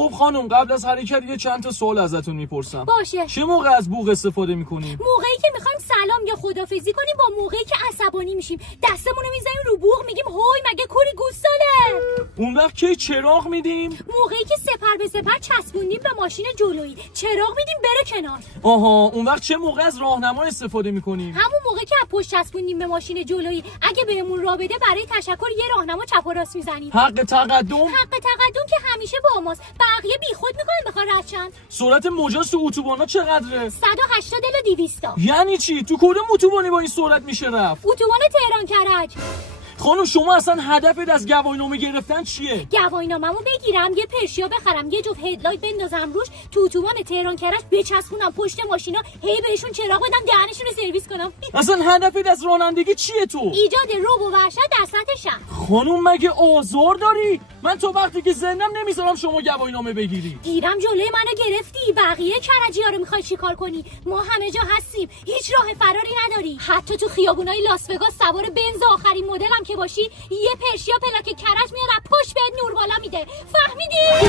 خب خانم، قبل از حرکت یه چند تا سوال ازتون میپرسم. باشه. چه موقع از بوق استفاده میکنیم؟ موقعی که میخوایم سلام یا خدافظی کنیم، با موقعی که عصبانی میشیم دستمون رو میزنیم رو بوق میگیم هوی مگه کوری گوساله. اون وقت که چراغ میدیم؟ موقعی که سپر به سپر چسبوندیم به ماشین جلویی چراغ میدیم بره کنار. آها. اون وقت چه موقع از راهنما استفاده میکنیم؟ همون موقع که از پشت چسبوندیم به ماشین جلویی اگه بهمون راه بده برای تشکر یه راهنما چپ و راست میزنیم. حق تقدم؟ حق تقدم که همیشه با ماست، بقیه بیخود میخوان رد. سرعت مجاز تو اتوبانا چقدره؟ 180 الی 200. یعنی چی؟ تو کدوم اتوبانی با این سرعت میشه رفت؟ اتوبان تهران کرج. خانم شما اصلا هدفت از گواهینامه گرفتن چیه؟ گواهینامه‌مو بگیرم، یه پرشیا بخرم، یه جفت هدلایت بندازم روش، تو اتوبان تهران کرج بچسبونم پشت ماشینا، هی بهشون چراغ بدم دهنشون رو سرویس کنم. اصلا هدفت از رانندگی چیه تو؟ ایجاد رعب و وحشت در سطح شهر. خانم مگه آزار داری؟ من تا وقتی که زندم نمیذارم شما گواهینامه بگیری. گیرم جلوی منو گرفتی، بقیه کرجی‌ها رو میخوای چیکار کنی؟ ما همه جا هستیم، هیچ راه فراری نداری. حتی تو خیابونای لاس وگاس سوار بنز آخرین مدلم که باشی، یه پرشیا پلاک کرج میاد پشت بهت نور بالا میده. فهمیدی؟